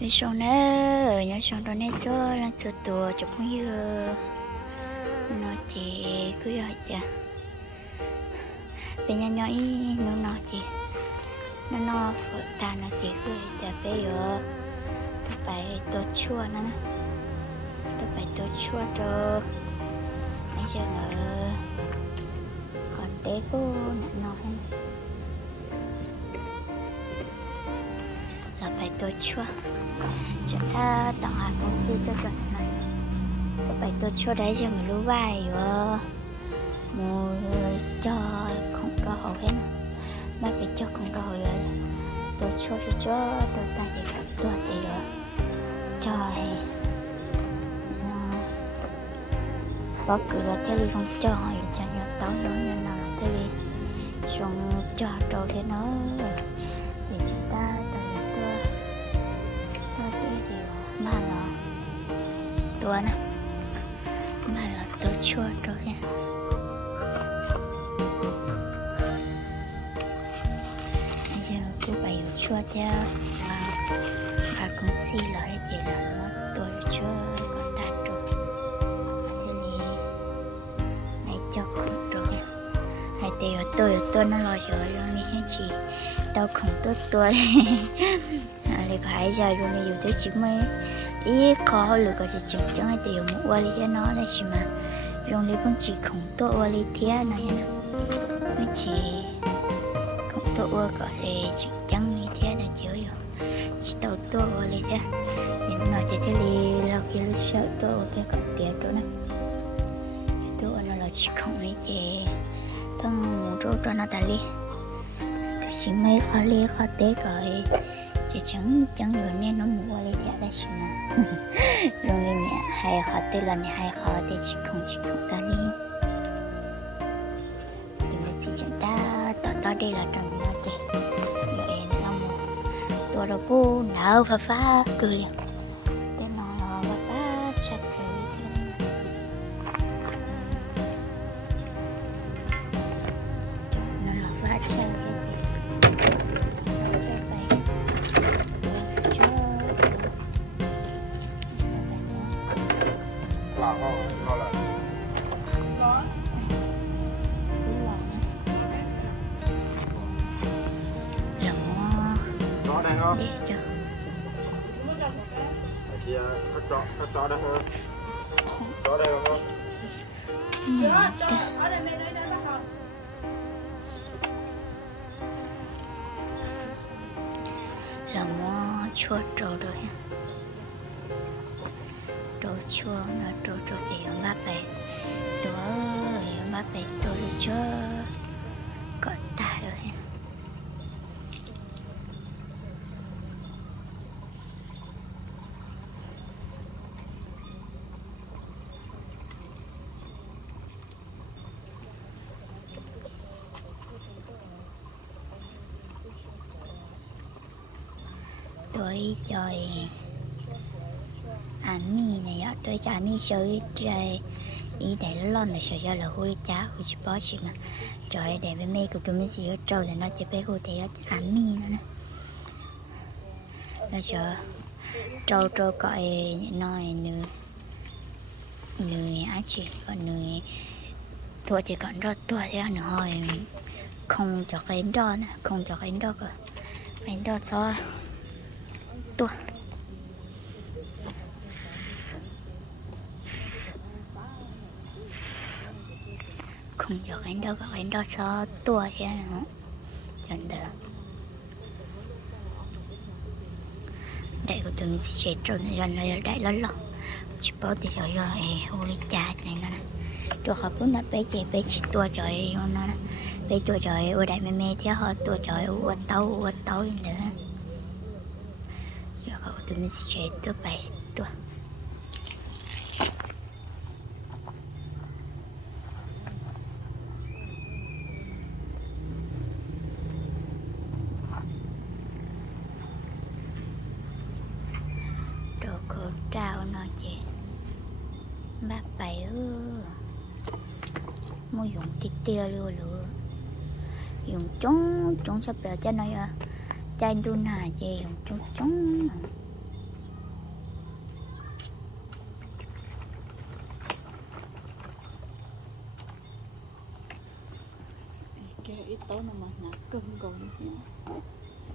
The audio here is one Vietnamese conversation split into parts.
nhớ xong nữa nhớ xong đó nên cho là sự tua chụp không như nó chỉ cứ vậy chả bây giờ nhỏ ý nó nó chỉ nó nó phụ ta nó chỉ cứ vậy chả bây giờ tôi phải tôi chua nó nè tôi phải tôi chua rồi bây giờ còn té cô nó không là phải tôi chua chúng ta tặng hàng công sư tôi cần này. Tôi phải tôi chua đấy cho người lưu vai rồi mua cho không có hậu hết. Nè mà phải cho không có hậu rồi tôi chua cho cho tôi ta chỉ phải tôi thì rồi trời nó bỏ cửa thế đi không cho hỏi cho nhau tao đó nên là thế đi xong cho đồ thế nó. thì chúng tôi nè mà là tôi chua nha bây giờ theo mà bà cũng xì lại chị là nó tôi chưa có ta rồi thế thì này cho không rồi nha hai tiêu tôi tôi nó lo rồi rồi đi chị tao không tốt tôi lấy phải giờ rồi mình dùng tới chỉ mới ý khó lựa cái chỉ chẳng hay tiêu một qua lý nó là chỉ mà dùng lý cũng chỉ không tốt qua lý thế này nè mới chỉ không tốt qua có thể chỉ chẳng lý thế là chịu rồi chỉ tao tốt qua lý thế nhưng nó chỉ thế lý là khi lúc sợ tốt cái còn tiền đó nè tốt nó là chỉ không lý chế thằng muốn rốt cho nó ta lý chỉ mấy khó lý khó tế rồi chỉ chẳng chẳng rồi nên nó mua lấy giá đây chứ mà rồi nên nè hay khó tế là nè hay khó tế chỉ không chỉ không ta đi từ lúc thì chúng ta tỏ tỏ đây là trong nó chị rồi em nó mua tôi đâu cô nào phá phá cười liền tên nó đang không? Ở kia có chó có chó đây hơn chó đây không là mò chua trâu rồi. Trâu chua là trâu trâu ở má bè tôi má bè tôi là chua có ta rồi chơi chơi à mi này á, tôi cho mi chơi chơi ý để nó lon là chơi cho là hôi chá, hôi chip bó mà. Trời để với mấy của tụi mình gì ở trâu để nó chỉ bé hôi thì anh mi nữa nè. Nó chơi trâu trâu gọi nói nữa người á chị, còn người thua chỉ còn đó thua thì nữa thôi không cho cái đó nè, không cho cái đó cả cái đó sao tua không cho cái đó các cái đó cho tua thế nữa chân được đây của tôi sẽ trộn dần rồi đại lớn lắm. Chỉ bớt thì rồi rồi hô lý cha này nè. Tôi học cũng đã bé chị bé chỉ tua trời nó bé tua trời ở đại mẹ mẹ thế họ tua trời ở tàu ở tàu nữa tụi mình sẽ tôi bảy tuổi đồ cổ trao nó chị bác bảy ư mua dùng tít tia luôn luôn dùng trống trống sắp bèo cho nó chai đun hà chị dùng trống trống tấu nè mà nè cưng còn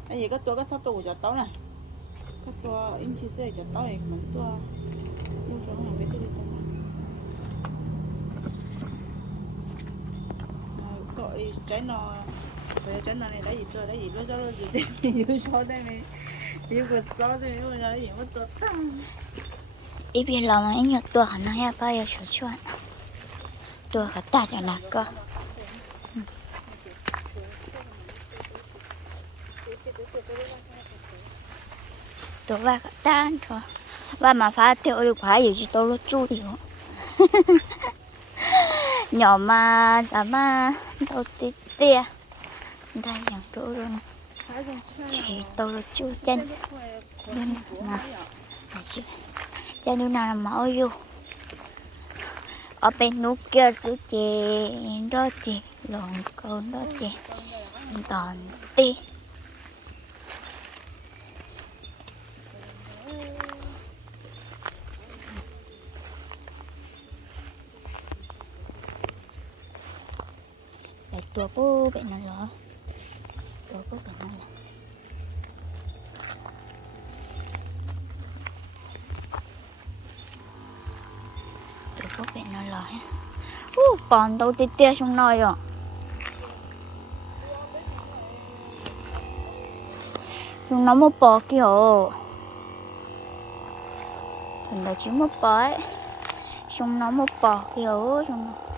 bây gì, cái tua, cái sao tù cho tao này. Cái tua in chi sẽ cho tao này mình tua mua số cái biết tôi tao tội trái nò rồi trái nò này lấy gì tôi, lấy gì tôi cho tôi gì để như cho đây này. Như vừa cho đây như vừa gì mất tôi tăng ít biết lòng anh nhặt tua hẳn nó hay bao giờ chuột chuột tua cả ta cho nó cơ 도가 단초 와마 파테 우리 과유지 돌로 줄이요 nhỏ mà đầu tí tia. Đây chẳng luôn. Chỉ tôi là chưa chân chân lúc nào là máu vô ở bên nút kia sự chè, đó chè, lộn con đó chè. Toàn ti để tua bố bệnh nó lỡ tua bố bệnh nó tua bố bệnh nó lỡ uh, còn đâu tê trong nồi rồi à. chúng nó một bò kìa, chúng nó chỉ một bò ấy. Chúng nó một bò kìa, chúng nó.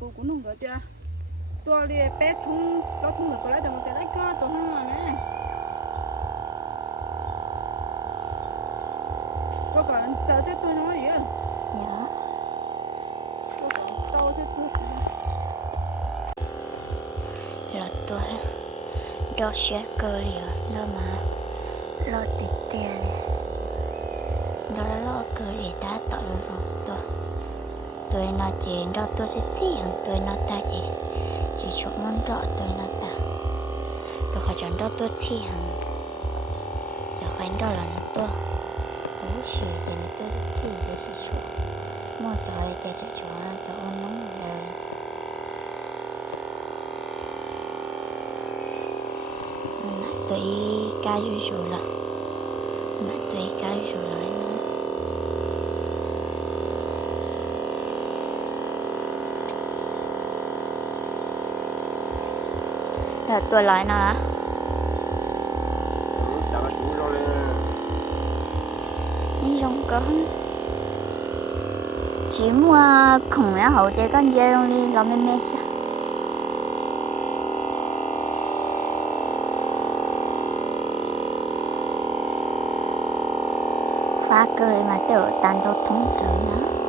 Bữa cũng nung rồi chưa? Tôi đi bé thùng có thùng được có lấy được một cái đấy cơ tôi không mà nè tôi còn chờ thế tôi nói gì á? Dạ. Tôi còn tao thế tôi là tôi đó sẽ cơ liệu đó mà lo tịt tiền. Đó là lo cơ để ta tạo một tôi tôi nó chỉ đó, tôi sẽ xí hơn tôi nó ta chỉ chỉ chụp món đó tôi nó ta. Rồi khỏi chọn đó tôi xí hơn. Cho khỏi đó là nó tôi ủa sự gì mà tôi xí để chỉ chụp mua rồi để chỉ chụp cho ôn nóng rồi tôi tùy ca yu rồi là mà tùy ca yu rồi nữa là tôi lại nào á Ừ, Chả là chỉ mua khổng á hậu chế con dê luôn đi làm mê mê sao? Phá cười mà tự tàn đồ thống trưởng nữa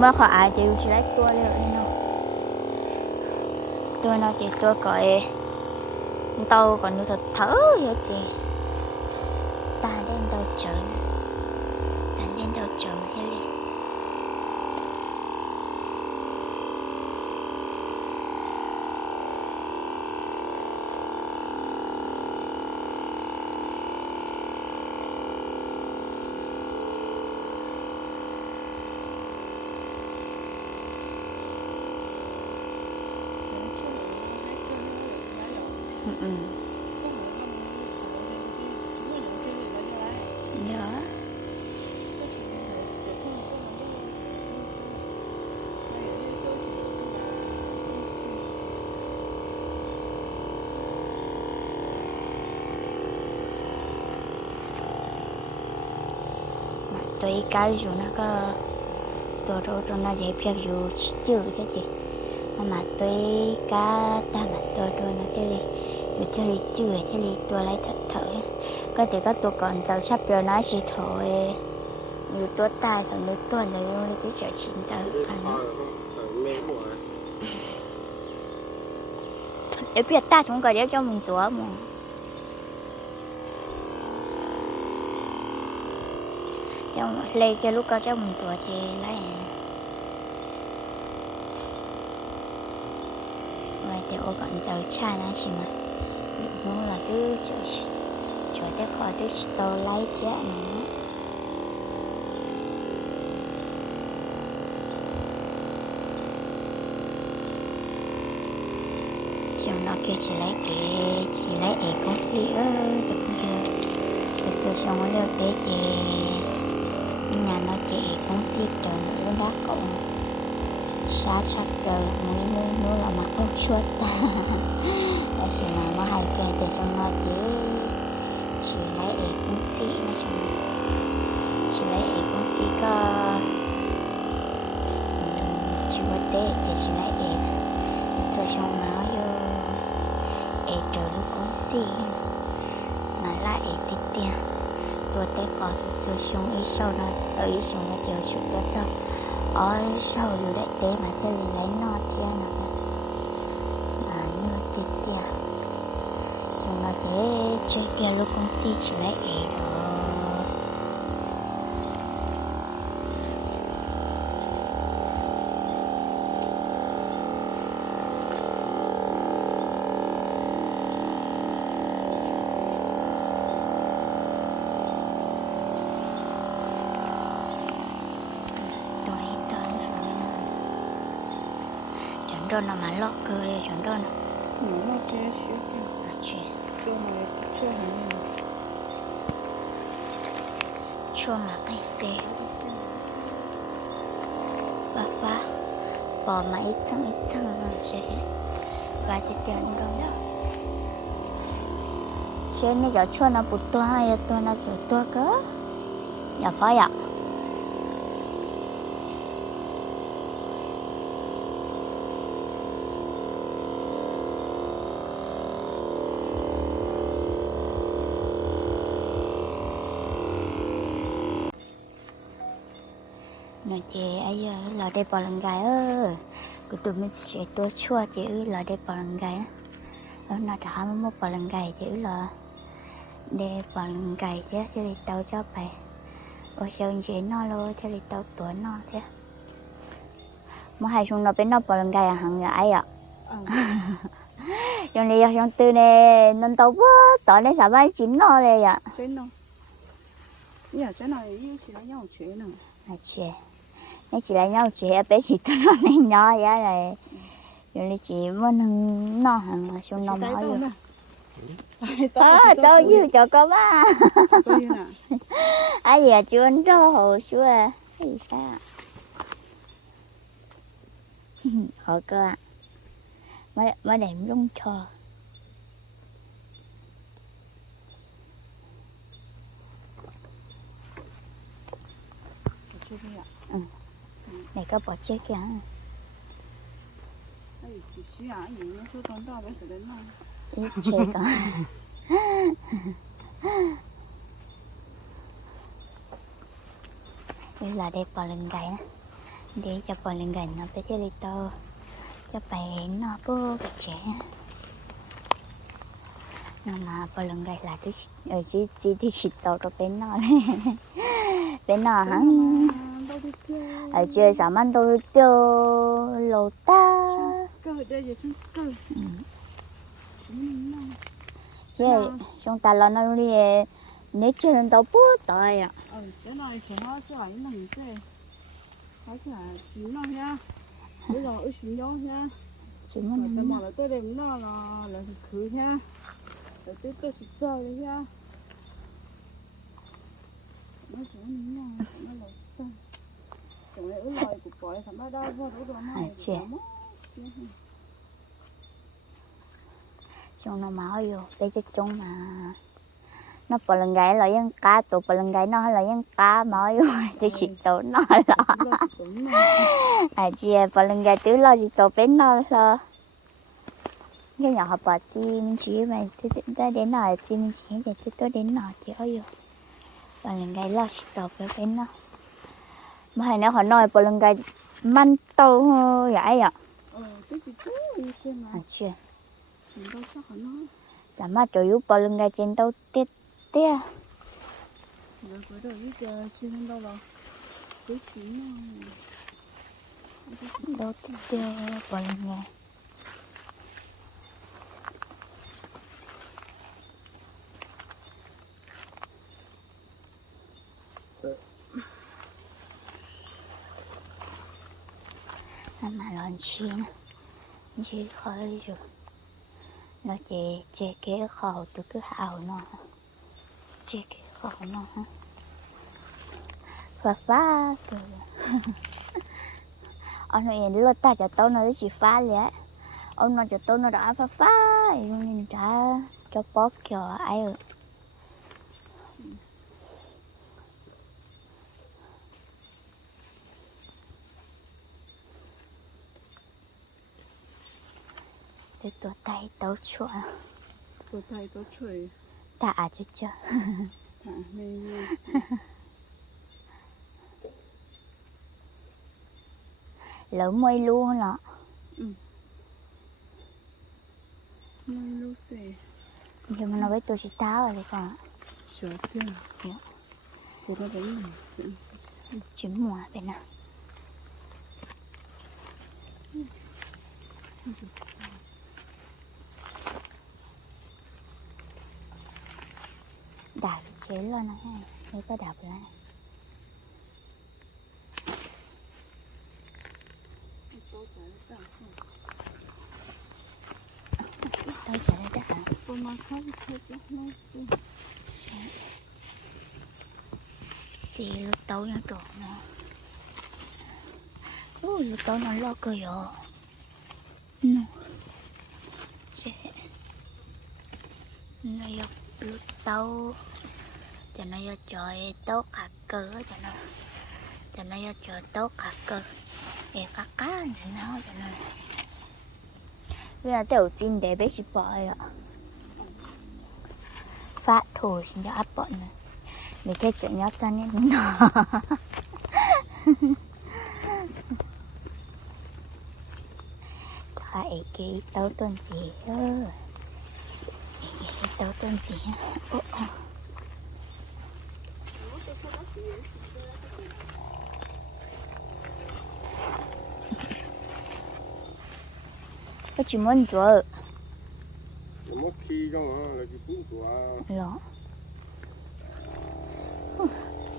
มื่อเขาอาจจะอยู่ที่ไรตัวเร็วเนาะตัวเราจีตัวก่อยเตาก่อนดูสดเถอะเยอะจี Ừ. Dạ. Ừ. Tôi cái dù nó có tôi đâu tôi nó dễ phiền dù chữ cái gì. Mà tôi cá ta mà tôi tôi nó cái gì dù thế đi đi tôi lấy thật thở có thể có tôi còn giờ sắp rồi nói chỉ thôi như tôi ta còn nếu tôi là luôn chỉ chín giờ Đi nếu biết ta chúng gọi đeo cho mình chúa mà trong lấy cái lúc có cho mình chúa thì lấy rồi để ô còn giàu cha nó chỉ mà nó là cứ chỗ chỗ để khỏi để tàu lấy giá nữa chồng nó kia chỉ lấy cái chỉ lấy ấy công ty ơi được không được rồi xong rồi được để chị nhà nó chị công ty trường nữa đã cũng xa chắc từ mới nữa là mặc áo chuột. ta là chỉ mà mà hai cái từ xong nó chứ chỉ lấy ý cũng ty nó xong chỉ lấy ý cũng ty có chỉ có tế chỉ chỉ lấy ý rồi xong nó vô ý trở lúc cũng ty nó lại ý tích tiền tôi tế có sự xong ý sau nó ở ý xong nó chiều chút đó sao ở sau dù đại tế mà tôi lấy nó chơi kia lúc công si chỉ lấy ở đó tôi tôi nó mà lọ cười đi chuẩn rồi nó nó nó thế xíu kia là chuyện cho mà chưa hẳn như chua mà cái xe và và bỏ mà ít chân ít chân rồi sẽ và thì tiền rồi đó xe này giờ chua nó bút tua hay tua nó chua tua cơ giờ phải ạ nó ได้ปลังไกเออกูตัวไม่เสียตัวชั่วเจ้อเราได้ปลังไกนแล้วน่าจะหามมันปลังไกเจ้อเราได้ปลังไกเจ้าเจริญเต้าเจ้าไปโอเชียงเจนอโลเจริญเต้าตัวนอเจ้ามาให้ชงเราเป็นนอปลังไกอะหังอย่อะยังเลยยังตื่นเลยนอนเตัวต่ตอนนี้สบายถจิ้นนอเลยอะจิ้นนอ Yeah, cái này chỉ là nhau chế nữa. งเฉย nếu chị lại nhau chị bé chị tôi nó này nhỏ vậy này rồi đi chị muốn nó hàng là xuống nó vô nè. ờ tôi yêu cho yêu nè. ai giờ chưa ăn đâu hồ à? Hay sao? Họ cơ ạ mới mới đem lung cho Chưa đi ạ. Này có bỏ chết kìa Ai chỉ xíu à, gì nó số con đó bé sẽ đến nó. ít chết con đây là đây bỏ lần gầy nè để cho bỏ lần gầy nó bé chơi đi to cho bé nó bố cái trẻ nó là bỏ lần gầy là cái ở chỉ chỉ đi xịt dầu cho bé nó bé nó hắn À, đâu đi chơi. ở chơi sao ăn đồ tiêu lô ta Cơ đây giờ chúng cơ. Ừ. Chúng nó. chơi chúng ta lo nó đi nếu chơi lên tàu bố tội à cái này thì nó sẽ ảnh nằm thế. Nó sẽ là nó nha. Bây giờ ở chúng nó nha. chỉ Rồi muốn tôi bảo là tôi đem nó là là khử nha. Rồi tôi tôi sẽ chơi đấy nha. Nó sẽ nó nó chúng nó máu vô để cho chúng mà nó bỏ lần gái lại ăn cá tụ bỏ lần gái nó lại ăn cá máu vô để chỉ tụ nó là à chị bỏ lần gái tứ lo chỉ tụ bên nó là cái nhỏ họ bỏ chim chỉ mà tôi tôi đến nói chim chỉ để tôi đến nói chị ơi vô bỏ lần gái lo chỉ tụ bên nó mà nó họ nói bỏ lần gái man tàu vậy à Ờ, cái gì chú đi xem mà. à chị Mình đâu chắc hả nó. Dạ mà chủ mà lon chín chỉ khơi rồi nó chỉ chỉ cái khẩu từ cái hào nó chỉ cái khẩu nó phá phá rồi ông nói là ta cho tôi nó chỉ phá lẽ ông nói cho tôi nó đã phá phá mình đã cho bóp kiểu ai rồi để tôi tay tấu chuột tôi tay tôi chơi tạ cho chưa thả mê lỡ môi luôn nó mê lúc xề nhưng mà nó với tôi chỉ táo rồi còn sửa thiên Dạ. của nó vẫn chỉ mùa bên nào đạp chế luôn nó ha. Nếu có lại tôi trả lại. Đạp tôi mà không thích lắm nó gì lúc tấu nó trộn nó ôi lúc nó lo cười rồi nó sẽ nó yêu lúc cho nó vô trời tốt khả cơ cho nó cho nó vô trời tốt khả cơ để cá cá thì nó cho nó. Bây giờ tiểu tin để bé chỉ bỏ rồi ạ. Phát thủ xin cho áp bọn này. Mình cái chuyện nhóc cho nên nó phải cái tấu tuần gì? Ơi cái tấu tuần gì? Ô ô chỉ muốn rồi một khi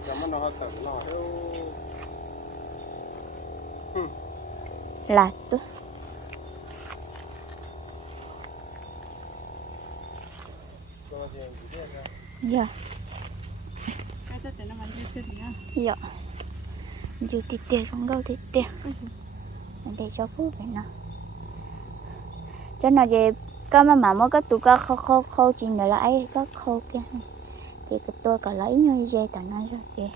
trong đó là hết tận nó theo là chỉ là dạ. Dạ. Dù tít tía không gâu tít tía để cho phú vậy nè cho nó về có mà mà mới có tụi có khô khô khô chuyện nữa là ấy, có khô kia. Chị của tôi có lấy như dây tặng nó cho chị.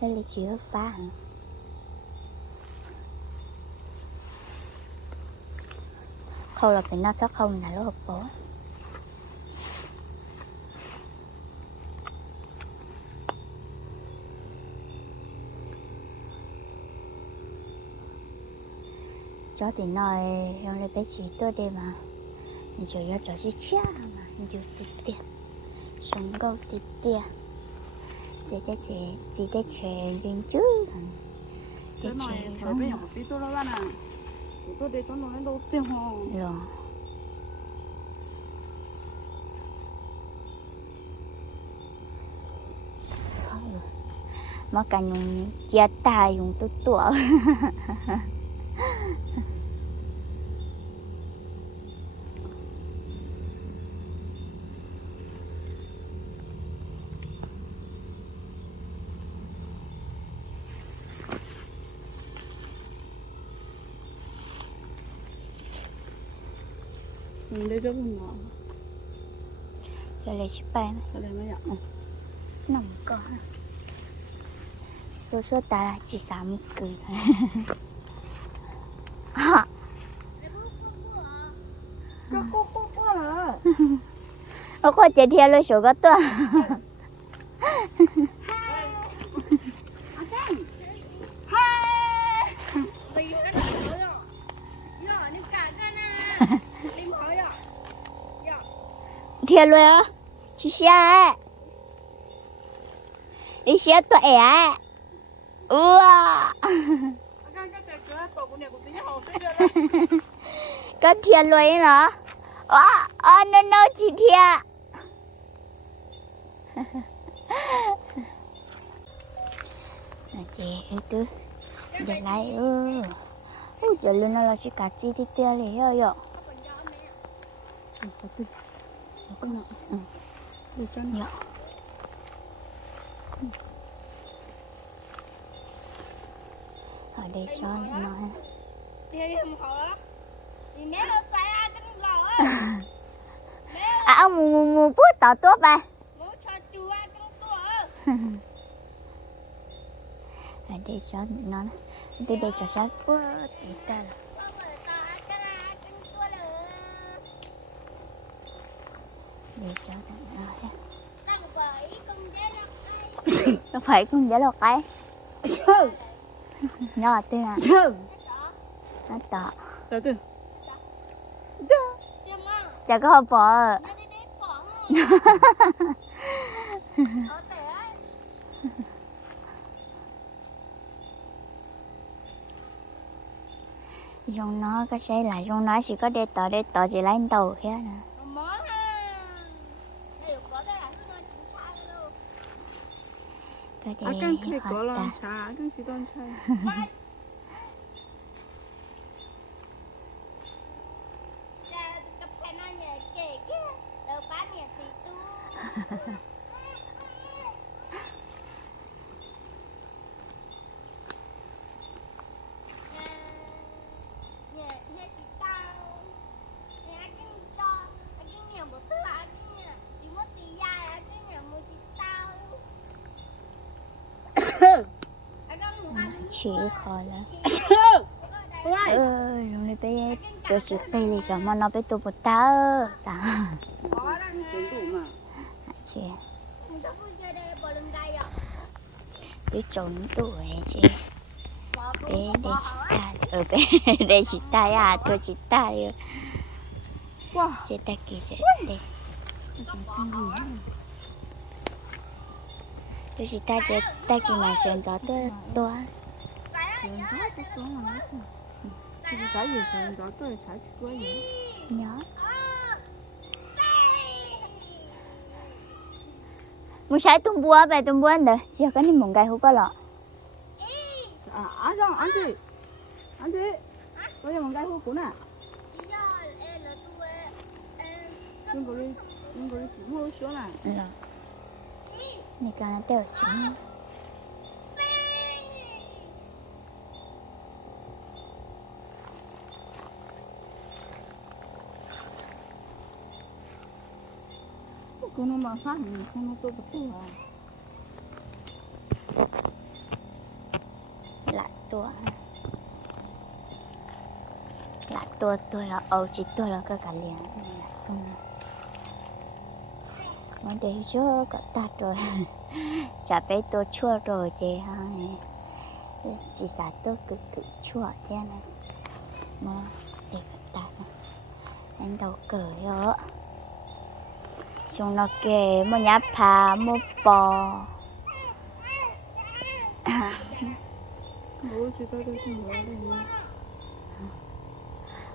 Đây là chị phá hả khâu là phải nó sẽ không là lỗ bố cho thì nói hôm nay bé chỉ tôi đây mà mình chủ yếu cho chỉ chia mà nhiều tiền tiền sống câu tiền tiền chị cái chị chị cái chị game chứ chỉ chơi không biết học tí tôi đó bạn à tôi để cho nó lên đầu tiên hồ mà cả những chia tay dùng tôi tuổi mình cho vùng nó rồi lấy chip bay mà cái này mới nhận nằm có. Tôi số ta là chỉ sắm cười thôi cái cô cô cô là nó có chạy theo lối số có tôi theo lối á chị xe đi xe tôi ấy ua cái cái cái cái tổ của nhà của tí chị theo tư. Để lại ôi giờ luôn là chỉ cả chi thì tia liền yo yo yo ở đây cho nó à ông mù mù mù bút tỏ tốt ba ở đây cho nó đây đây cho sát quá tí ta là để cho nó phải con dễ lọt cái nhỏ tên à. Nó tỏ từ từ chả có bỏ dùng nó có xây lại dùng nó chỉ có để tỏ để tỏ chỉ lấy đầu kia nè cái à để căn khi họ có lòng ta. xả căn chỉ chỉ khó lắm. Chơ. Quay. ơ dùng đi bé tôi chỉ tay đi cho mà nó bé tôi một ta sao chị. Bé trốn tuổi chị. Bé đây chị ta ở bé đây chị ta à tôi chị ta chị ta kì chị đây tôi chỉ ta chị ta kì mà xem gió tôi tôi Cái số mà nó không Cái cái gì rồi đó tôi phải có gì nhớ muốn sai tung búa về tung búa nữa chỉ có những món gai hú có lọ. À ăn xong ăn đi ăn đi bây giờ một cái hút cuốn à? Nhưng mà đi nhưng mà đi chỉ mua số này. Này cả nó đều chín cô nó mà phát nó lại tua lại tua tua là ầu chỉ tua là cái cả liền không mà cho cả ta rồi chả bé tôi chua rồi thì chỉ xả tôi cứ chua thế này mà để ta anh đầu cởi đó xuống nó kề một nhát phá một bò bố chỉ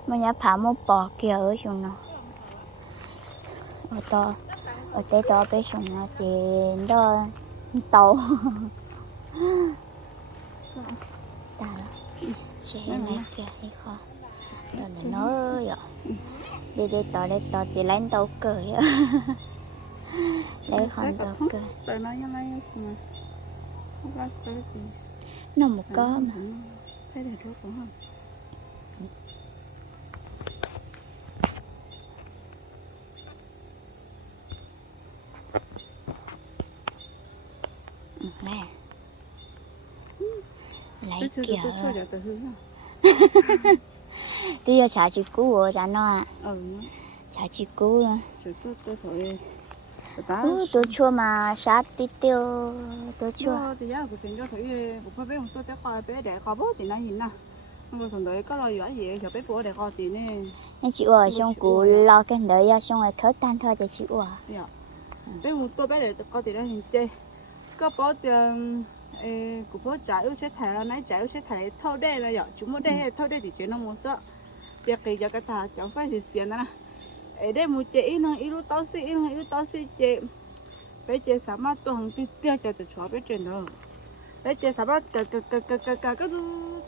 mà nhà phá một bò kia ở xuống nó ở to ở tế to bé xuống nó chỉ đó tàu ta chế này kia đi khó đó là nó rồi đi đi tàu đi tàu chỉ lấy tàu cờ mà. Không cái gì nó một mà. cái này thuốc cũng không. Ừ, nè lấy kiểu tôi giờ chả chỉ cú ở chả nó à. Ừ. Nó chả chỉ cú nữa Ừ, tôi chua mà sát tí tiêu tôi chua thì giá của tiền cho thủy cũng phải biết một tôi chắc coi bé để coi bố thì nó nhìn nè có thằng đấy có lo gì gì cho bé bố để coi tiền nè nên chị ở trong cú lo cái đấy ra xong rồi khớt tan thôi thì chị dạ bé một tôi bé để coi tiền nó nhìn chơi có bố tiền của bố trả ưu sẽ thẻ nãy trả ưu sẽ thẻ thâu đê là vậy chúng muốn đê thâu đê thì chuyện nó muốn sợ. Việc kỳ cho cái thà chẳng phải thì xiên nè ở đây một chế nó ít lúc tao xí nó ít tao xí chế bây giờ sao mà tôi không biết tiêu cho tôi chó biết chuyện đâu bây giờ sao mà cả cả cả cả cả cả cái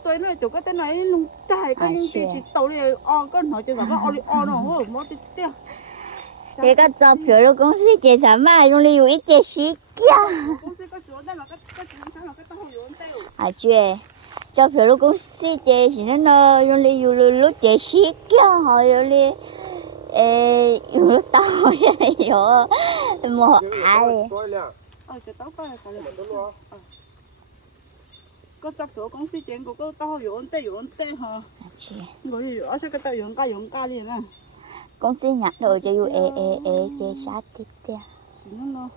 tôi nói chỗ cái tên này nung tài cái những cái tàu này on cái nói cho sao mà on đi on nó hổ mất đi tiêu cái cái tập phiếu nó cũng xí chế sao mà nó đi uống chế xí kia. Cũng xí cái chỗ đây mà cái cái chuyện sao mà cái tao hiểu tiêu à chuyện cho phiếu nó cũng xí chế thì nó nó nó đi uống cái chế xí kia họ rồi ê lúc tao cái này vô một ai? ờ sẽ tao có sắp sửa công ty chuyện của cô tao dụng tê dụng tê hả? À, Người dụng sao cái tao dụng ca dụng ca liền à công ty nhặt đồ cho dù ê ê ê chê sát tiếp theo nó nó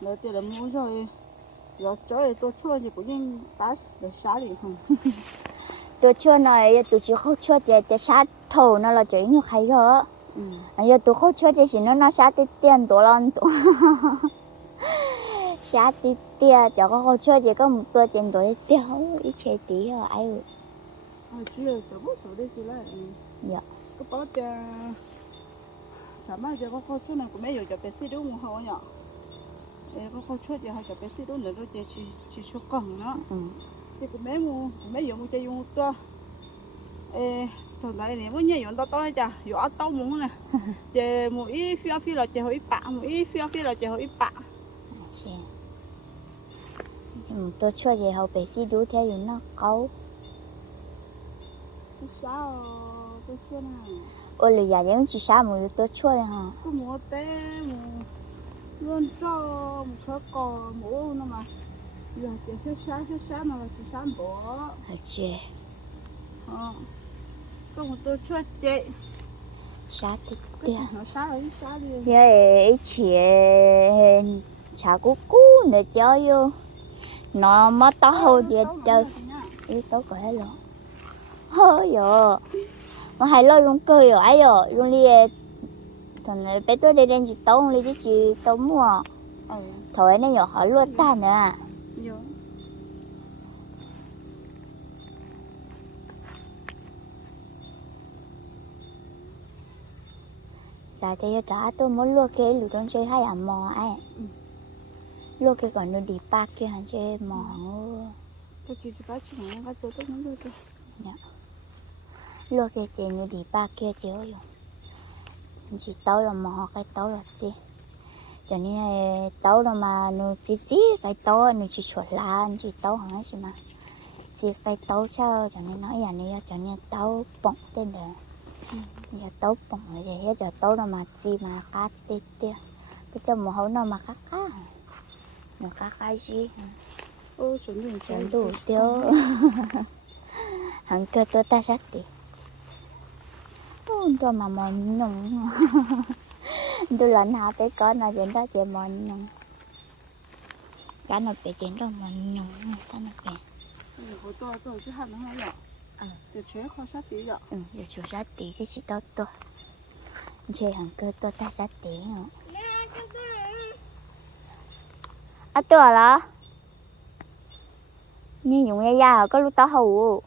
nó tiền là mua rồi. Rồi chơi tôi chơi gì cũng nên ta để sát đi không? tôi chưa nói tôi chỉ không chưa chơi chơi sát thầu nó là chỉ như khai gỡ. Anh giờ tôi không chưa chơi chỉ nó nó sát tiền tiền tôi lon tôi sát tiền tiền cho có không chơi chỉ có một tôi tiền tôi tiêu ít chơi tí rồi ai rồi chưa tôi bút tôi đây chỉ là dạ. Có bao giờ sao mà giờ có không chơi này cũng mấy giờ cho bé xí đúng không nhở. Có không chơi giờ hay cho bé xí đúng nữa tôi chỉ chỉ số cần đó thì cũng mấy mu mấy dụng chơi dùng to ê thật lại này muốn nhảy dụng to to chả dụng to muốn nè chơi mu ít phía phía là chơi hơi bạ mu ít phía phía là chơi hơi bạ tôi cho về học bé phi đủ theo dụng nó câu sao tôi chưa nào. Ôi lười già giống chỉ sao mà tôi chua này hả? Cứ mua té mua luôn cho một số cò mua nó mà. À, giờ chị số sáu số sáu mà là số sáu bộ hả chị ờ. Con tôi cho chị. Sáu thì tiền giờ chị chả cú cú nữa cho vô nó mà to hơn giờ trời. ý tao có hết rồi hơi rồi dạ. mà hai lôi luôn cười rồi ấy rồi. Luôn đi à, thằng à, bé tôi đây đang chỉ tao luôn đi chứ tao mua. Thôi nó nhỏ hỏi luôn ta nữa nhiều giờ thì trả tôi muốn lua cái lũ trong chơi hay à mò ấy. Lua cái còn nó đi ba kia hàng chơi mò. Cái kia chỉ có chỉ là cái chỗ tôi muốn đưa tôi lua cái chơi nó đi ba kia chơi rồi chỉ tao là mò cái tao là gì cho nên tao là mà nó chỉ chỉ cái tao nó chỉ chuột lá chỉ tao hả chứ mà? Chỉ cái tao cho cho nên nói là này cho nên tao bỏng tên đó giờ tao bỏng rồi hết giờ tao là mà chi mà cá tê tê cái cho một hậu nào mà cá cá nó cá cá gì ô chuẩn bị chẳng đủ tiêu. hắn cơ tôi ta sát đi. Ôi, tôi mà mòn nhung tôi lạnh hạ tới có nó diễn ra chuyện mòn nồng cả nó bị diễn ra mòn nồng ta nó bị hồ to rồi chứ hẳn nó nhỏ ừ. Giờ chế khó sát tí nhỏ ừ giờ chế sát tí chứ chỉ to to chế hàng cơ to ta sát tí nữa à tôi là nhìn dùng ra ra có lúc tao hầu